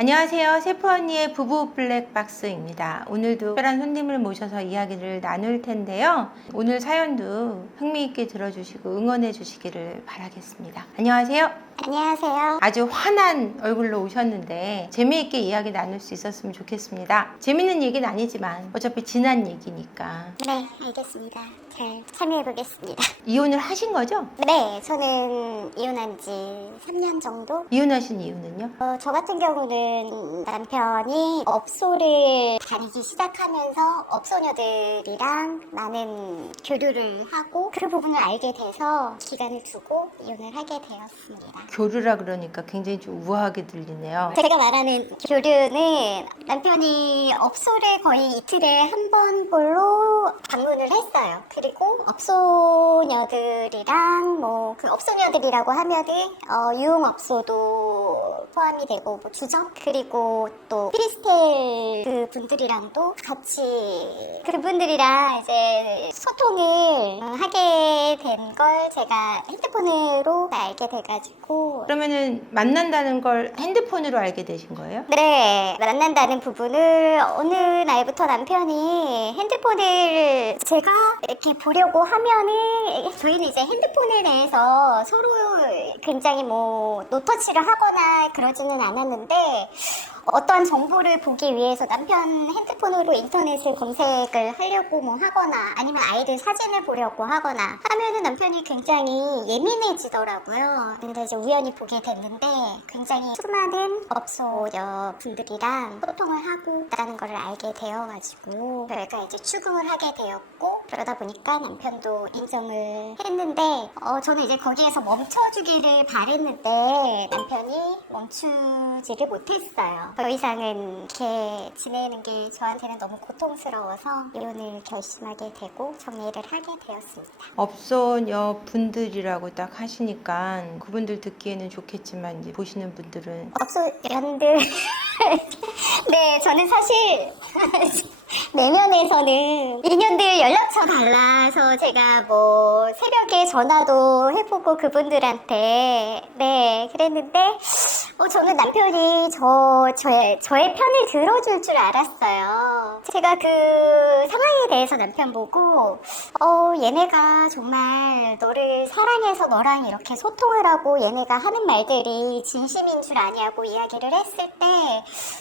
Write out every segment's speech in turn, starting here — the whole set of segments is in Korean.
안녕하세요. 세포 언니의 부부 블랙박스입니다. 오늘도 특별한 손님을 모셔서 이야기를 나눌 텐데요. 오늘 사연도 흥미있게 들어주시고 응원해 주시기를 바라겠습니다. 안녕하세요. 안녕하세요. 아주 환한 얼굴로 오셨는데 재미있게 이야기 나눌 수 있었으면 좋겠습니다. 재밌는 얘기는 아니지만 어차피 지난 얘기니까. 네, 알겠습니다. 잘 참여해보겠습니다. 이혼을 하신 거죠? 네, 저는 이혼한 지 3년 정도? 이혼하신 이유는요? 저 같은 경우는 남편이 업소를 다니기 시작하면서 업소녀들이랑 많은 교류를 하고 그 부분을 알게 돼서 기간을 두고 이혼을 하게 되었습니다. 교류라 그러니까 굉장히 좀 우아하게 들리네요. 제가 말하는 교류는 남편이 업소를 거의 이틀에 한 번 꼴로 방문을 했어요. 그리고 업소녀들이랑 그 업소녀들이라고 하면은 유흥업소도 포함이 되고 주점 그리고 또 피리스텔 그 분들이랑도 같이 그분들이랑 이제 소통을 하게 된 걸 제가 핸드폰으로 알게 돼가지고 그러면은 만난다는 걸 핸드폰으로 알게 되신 거예요? 네, 만난다는 부분을 어느 날부터 남편이 핸드폰을 제가 이렇게 보려고 하면은 저희는 이제 핸드폰에 대해서 서로 굉장히 노터치를 하거나 그러지는 않았는데 어떤 정보를 보기 위해서 남편 핸드폰으로 인터넷을 검색을 하려고 하거나 아니면 아이들 사진을 보려고 하거나 하면은 남편이 굉장히 예민해지더라고요. 근데 이제 우연히 보게 됐는데 굉장히 수많은 업소녀 분들이랑 소통을 하고 있다는 걸 알게 되어가지고 저희가 이제 추궁을 하게 되었고 그러다 보니까 남편도 인정을 했는데 저는 이제 거기에서 멈춰주기를 바랬는데 남편이 멈추지를 못했어요. 더 이상은 이렇게 지내는 게 저한테는 너무 고통스러워서 이혼을 결심하게 되고 정리를 하게 되었습니다. 업소녀 분들이라고 딱 하시니까 그분들 듣기에는 좋겠지만 이제 보시는 분들은 업소연들 네, 저는 사실 내면에서는 인연들 연락처 달라서 제가 새벽에 전화도 해보고 그분들한테 네 그랬는데 저는 남편이 저의 편을 들어줄 줄 알았어요. 제가 그 상황에 대해서 남편 보고 얘네가 정말 너를 사랑해서 너랑 이렇게 소통을 하고 얘네가 하는 말들이 진심인 줄 아냐고 이야기를 했을 때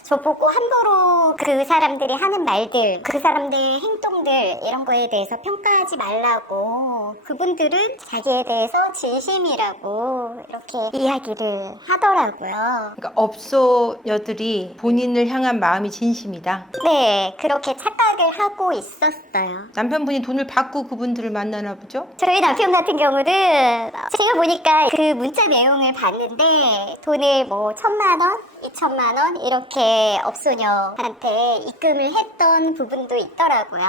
저 보고 함부로 그 사람들이 하는 말들 그 사람들의 행동들 이런 거에 대해서 평가하지 말라고 그분들은 자기에 대해서 진심이라고 이렇게 이야기를 하더라고요. 그러니까 업소녀들이 본인을 향한 마음이 진심이다. 네, 그렇게 착각을 하고 있었어요. 남편분이 돈을 받고 그분들을 만나나 보죠? 저희 남편 같은 경우는 제가 보니까 그 문자 내용을 봤는데 돈을 1,000만 원, 2,000만 원 이렇게 업소녀한테 입금을 했던 부분도 있더라고요.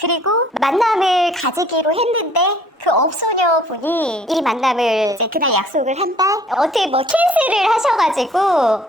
그리고 만남을 가지기로 했는데 그 업소녀 분이 이 만남을 이제 그날 약속을 한다? 어떻게 캔슬을 하셔가지고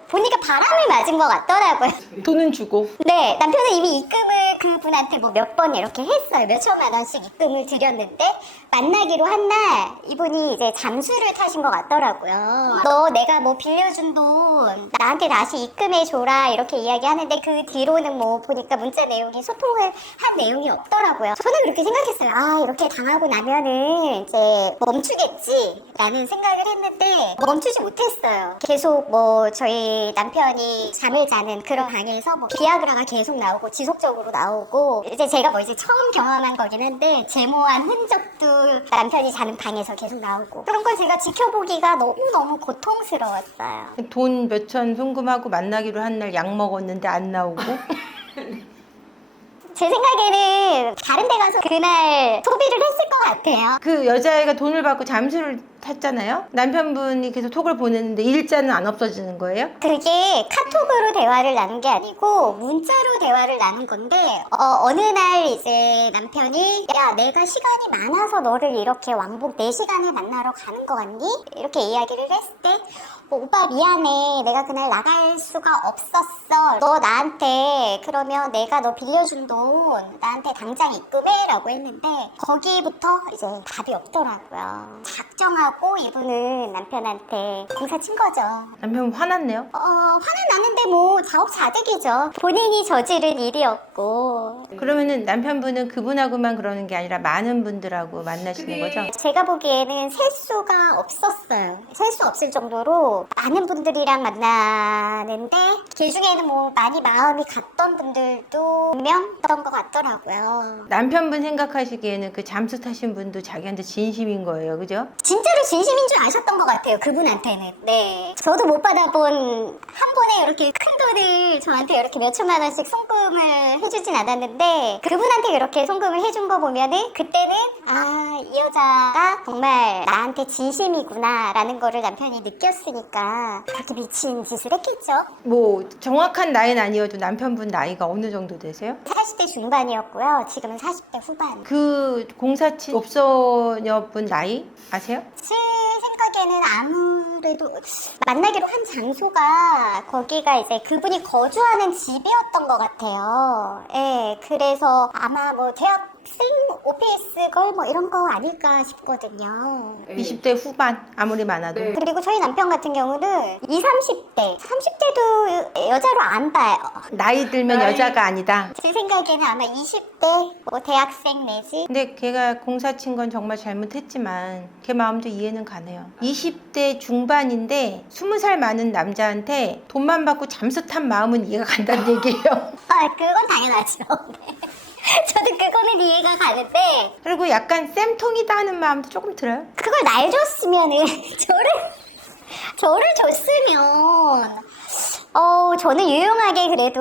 보니까 바람을 맞은 것 같더라고요. 돈은 주고. 네, 남편은 이미 입금을 그분한테 몇 번 이렇게 했어요. 몇 천만 원씩 입금을 드렸는데 만나기로 한 날 이분이 이제 잠수를 타신 것 같더라고요. 너 내가 빌려준 돈 나한테 다시 입금해줘라 이렇게 이야기하는데 그 뒤로는 보니까 문자 내용이 소통을 한 내용이 없더라고요. 저는 그렇게 생각했어요. 아, 이렇게 당하고 나면은 이제 멈추겠지 라는 생각을 했는데 멈추지 못했어요. 계속 저희 남편이 잠을 자는 그런 방에서 비아그라가 계속 나오고 지속적으로 나오고 이제 제가 이제 처음 경험한 거긴 한데 제모한 흔적도 남편이 자는 방에서 계속 나오고 그런 걸 제가 지켜보기가 너무너무 고통스러웠어요. 돈 몇천 송금하고 만나기로 한 날 약 먹었는데 안 나오고. 제 생각에는 다른 데 가서 그날 소비를 했을 것 같아요. 그 여자애가 돈을 받고 잠수를 탔잖아요. 남편분이 계속 톡을 보냈는데 일자는 안 없어지는 거예요? 그게 카톡으로 대화를 나눈 게 아니고 문자로 대화를 나눈 건데 어느 날 이제 남편이 야, 내가 시간이 많아서 너를 이렇게 왕복 4시간을 만나러 가는 거 같니? 이렇게 이야기를 했을 때 오빠 미안해, 내가 그날 나갈 수가 없었어, 너 나한테 그러면 내가 너 빌려준 돈 나한테 당장 입금해 라고 했는데 거기부터 이제 답이 없더라고요. 작정하고 이분은 남편한테 공사 친 거죠. 남편 화났네요. 화는 나는데 자업자득이죠. 본인이 저지른 일이었고. 그러면은 남편분은 그분하고만 그러는 게 아니라 많은 분들하고 만나시는 거죠? 제가 보기에는 셀 수가 없었어요. 셀 수 없을 정도로 많은 분들이랑 만나는데 그 중에는 뭐 많이 마음이 갔던 분들도 분명 있던 것 같더라고요. 남편분 생각하시기에는 그 잠수 타신 분도 자기한테 진심인 거예요, 그죠? 진짜로 진심인 줄 아셨던 것 같아요. 그분한테는. 네. 저도 못 받아본 한 번에 이렇게 큰 돈을 저한테 이렇게 몇 천만 원씩 송금을 해주진 않았는데 그분한테 이렇게 송금을 해준 거 보면은 그때는 이 여자가 정말 나한테 진심이구나 라는 거를 남편이 느꼈으니까 그렇게 미친 짓을 했겠죠. 뭐 정확한 나이는 아니어도 남편분 나이가 어느 정도 되세요? 40대 중반이었고요. 지금은 40대 후반. 그 공사친 옵소녀분 나이 아세요? 제 생각에는 아무래도 만나기로 한 장소가 거기가 이제 그분이 거주하는 집이었던 것 같아요. 예, 그래서 아마 뭐 대학생 오피스 걸 뭐 이런 거 아닐까 싶거든요. 20대 후반 아무리 많아도. 그리고 저희 남편 같은 경우는 20, 30대, 30대도 여자로 안 봐요. 나이 들면 여자가 아니다. 제 생각에는 아마 20대 뭐 대학생 내지. 근데 걔가 공사 친 건 정말 잘못했지만 걔 마음도 이해는 가네요. 20대 중반인데 20살 많은 남자한테 돈만 받고 잠수 탄 마음은 이해가 간다는 얘기예요. 그건 당연하죠. 네. 저도 그거는 이해가 가는데 그리고 약간 쌤통이다 하는 마음도 조금 들어요. 그걸 날 줬으면은 저를 줬으면 저는 유용하게 그래도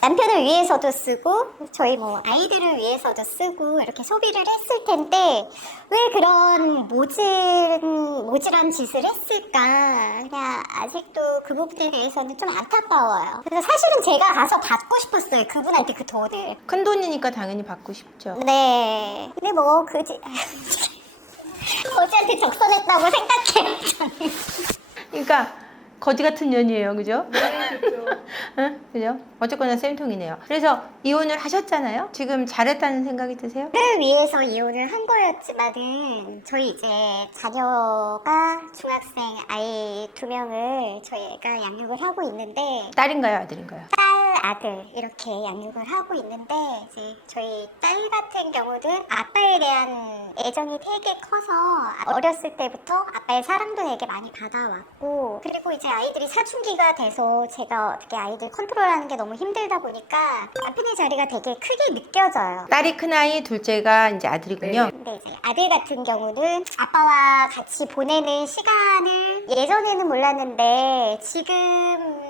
남편을 위해서도 쓰고 저희 뭐 아이들을 위해서도 쓰고 이렇게 소비를 했을 텐데 왜 그런 모질한 짓을 했을까 그냥 아직도 그 부분에 대해서는 좀 안타까워요. 그래서 사실은 제가 가서 받고 싶었어요. 그분한테 그 돈을. 큰 돈이니까 당연히 받고 싶죠. 네. 근데 뭐 그지 거지한테 적선했다고 생각해요. 저는. 그러니까 거지 같은 년이에요, 그죠? 네, 그렇죠. 응? 그죠? 어쨌거나 쌤통이네요. 그래서 이혼을 하셨잖아요. 지금 잘했다는 생각이 드세요? 를 위해서 이혼을 한 거였지만은 저희 이제 자녀가 중학생 아이 2명을 저희가 양육을 하고 있는데 딸인가요, 아들인가요? 딸, 아들 이렇게 양육을 하고 있는데 이제 저희 딸 같은 경우는 아빠에 대한 애정이 되게 커서 어렸을 때부터 아빠의 사랑도 되게 많이 받아왔고 그리고 이제 아이들이 사춘기가 돼서 제가 어떻게 아이들 컨트롤하는 게 너무 힘들다 보니까 남편의 자리가 되게 크게 느껴져요. 딸이 큰아이, 둘째가 이제 아들이군요. 근데 이제 아들 같은 경우는 아빠와 같이 보내는 시간을 예전에는 몰랐는데 지금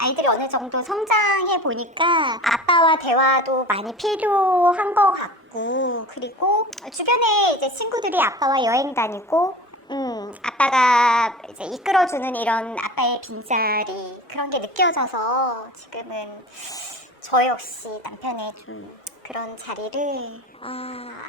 아이들이 어느 정도 성장해 보니까 아빠와 대화도 많이 필요한 것 같고 그리고 주변에 이제 친구들이 아빠와 여행 다니고 아빠가 이제 이끌어주는 이런 아빠의 빈자리 그런 게 느껴져서 지금은 저 역시 남편의 좀 그런 자리를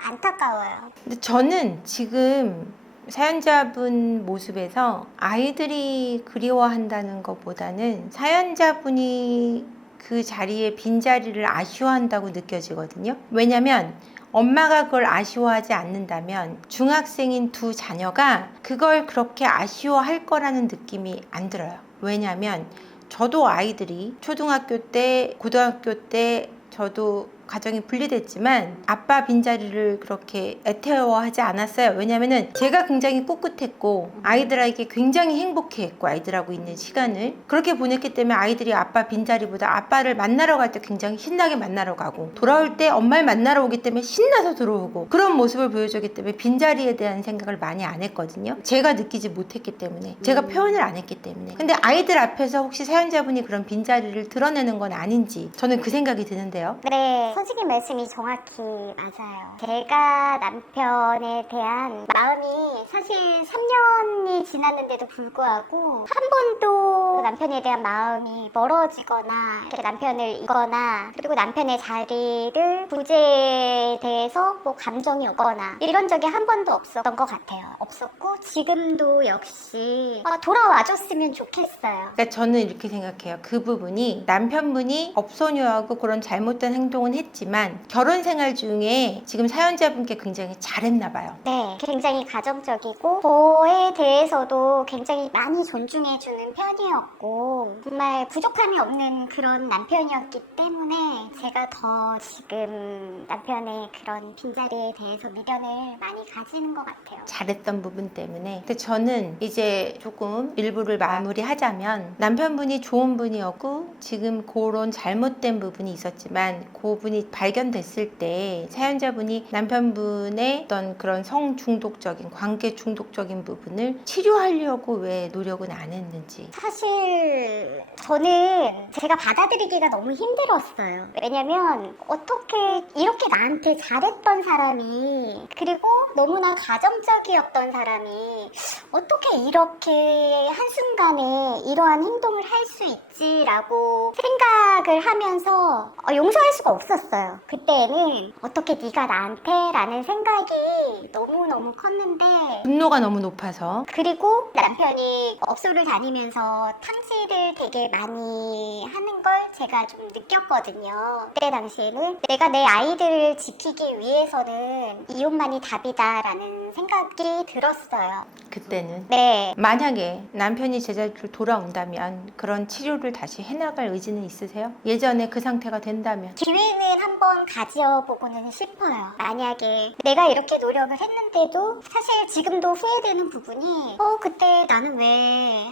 안타까워요. 근데 저는 지금 사연자분 모습에서 아이들이 그리워한다는 것보다는 사연자분이 그 자리에 빈자리를 아쉬워한다고 느껴지거든요. 왜냐면 엄마가 그걸 아쉬워하지 않는다면 중학생인 두 자녀가 그걸 그렇게 아쉬워할 거라는 느낌이 안 들어요. 왜냐면 저도 아이들이 초등학교 때, 고등학교 때 저도 가정이 분리됐지만 아빠 빈자리를 그렇게 애태워하지 않았어요. 왜냐면은 제가 굉장히 꿋꿋했고 아이들에게 굉장히 행복해했고 아이들하고 있는 시간을 그렇게 보냈기 때문에 아이들이 아빠 빈자리보다 아빠를 만나러 갈 때 굉장히 신나게 만나러 가고 돌아올 때 엄마를 만나러 오기 때문에 신나서 들어오고 그런 모습을 보여줬기 때문에 빈자리에 대한 생각을 많이 안 했거든요. 제가 느끼지 못했기 때문에 제가 표현을 안 했기 때문에. 근데 아이들 앞에서 혹시 사연자분이 그런 빈자리를 드러내는 건 아닌지 저는 그 생각이 드는데요. 네, 선생님 말씀이 정확히 맞아요. 제가 남편에 대한 마음이 사실 3년이 지났는데도 불구하고 한 번도 남편에 대한 마음이 멀어지거나 이렇게 남편을 잊거나 그리고 남편의 자리를 부재에 대해서 뭐 감정이 오거나 이런 적이 한 번도 없었던 것 같아요. 없었고 지금도 역시 돌아와줬으면 좋겠어요. 그러니까 저는 이렇게 생각해요. 그 부분이 남편분이 업소녀하고 그런 잘못된 행동은 했지만 결혼 생활 중에 지금 사연자분께 굉장히 잘했나 봐요. 네, 굉장히 가정적이고 저에 대해서도 굉장히 많이 존중해주는 편이었고 정말 부족함이 없는 그런 남편이었기 때문에 제가 더 지금 남편의 그런 빈자리에 대해서 미련을 많이 가지는 것 같아요. 잘했던 부분 때문에. 근데 저는 이제 조금 일부를 마무리하자면 남편분이 좋은 분이었고 지금 그런 잘못된 부분이 있었지만 그 분이 발견됐을 때 사연자분이 남편분의 어떤 그런 성 중독적인 관계 중독적인 부분을 치료하려고 왜 노력은 안 했는지. 사실 저는 제가 받아들이기가 너무 힘들었어요. 왜냐면 어떻게 이렇게 나한테 잘했던 사람이 그리고 너무나 가정적이었던 사람이 어떻게 이렇게 한순간에 이러한 행동을 할 수 있지라고 생각을 하면서 용서할 수가 없었어요. 그때는 어떻게 네가 나한테 라는 생각이 너무너무 컸는데 분노가 너무 높아서. 그리고 남편이 업소를 다니면서 탕진을 되게 많이 하는 걸 제가 좀 느꼈거든요. 그때 당시에는 내가 내 아이들을 지키기 위해서는 이혼만이 답이다라는 생각이 들었어요. 그때는. 네. 만약에 남편이 제자리로 돌아온다면 그런 치료를 다시 해나갈 의지는 있으세요? 예전에 그 상태가 된다면. 기회는 한번 가져보고는 싶어요. 만약에 내가 이렇게 노력을 했는데도 사실 지금도 후회되는 부분이 그때 나는 왜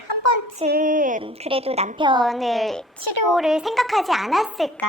한 번쯤 그래도 남편을 치료를 생각하지 않았을까.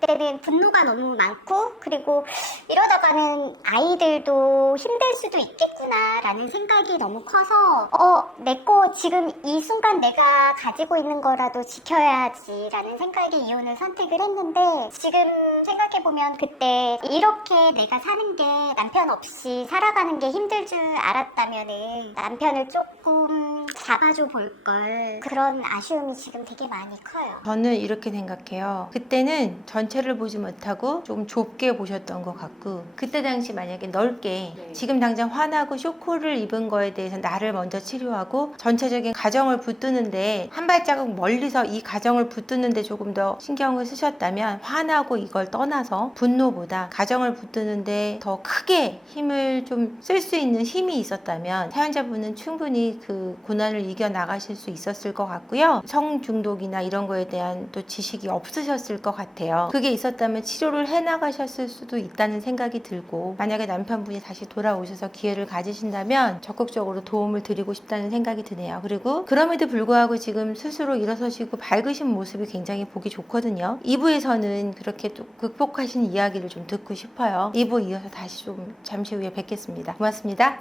그때는 분노가 너무 많고 그리고 이러다가는 아이들도 힘들 수도 있겠구나라는 생각이 너무 커서 내 거 지금 이 순간 내가 가지고 있는 거라도 지켜야지라는 생각에 이혼을 선택을 했는데 지금 생각해보면 그때 이렇게 내가 사는 게 남편 없이 살아가는 게 힘들 줄 알았다면은 남편을 조금 잡아줘 볼걸 그런 아쉬움이 지금 되게 많이 커요. 저는 이렇게 생각해요. 그때는 전체를 보지 못하고 좀 좁게 보셨던 것 같고 그때 당시 만약에 넓게 지금 당장 화나고 쇼크를 입은 거에 대해서 나를 먼저 치료하고 전체적인 가정을 붙드는데 한 발자국 멀리서 이 가정을 붙드는데 조금 더 신경을 쓰셨다면 화나고 이걸 떠나서 분노보다 가정을 붙드는데 더 크게 힘을 좀 쓸 수 있는 힘이 있었다면 사연자분은 충분히 그 고난을 이겨나가실 수 있었을 것 같고요. 성중독이나 이런 거에 대한 또 지식이 없으셨을 것 같아요. 그게 있었다면 치료를 해나가셨을 수도 있다는 생각이 들고 만약에 남편분이 다시 돌아오셔서 기회를 가지신다면 적극적으로 도움을 드리고 싶다는 생각이 드네요. 그리고 그럼에도 불구하고 지금 스스로 일어서시고 밝으신 모습이 굉장히 보기 좋거든요. 2부에서는 그렇게 또 극복하신 이야기를 좀 듣고 싶어요. 2부 이어서 다시 좀 잠시 후에 뵙겠습니다. 고맙습니다.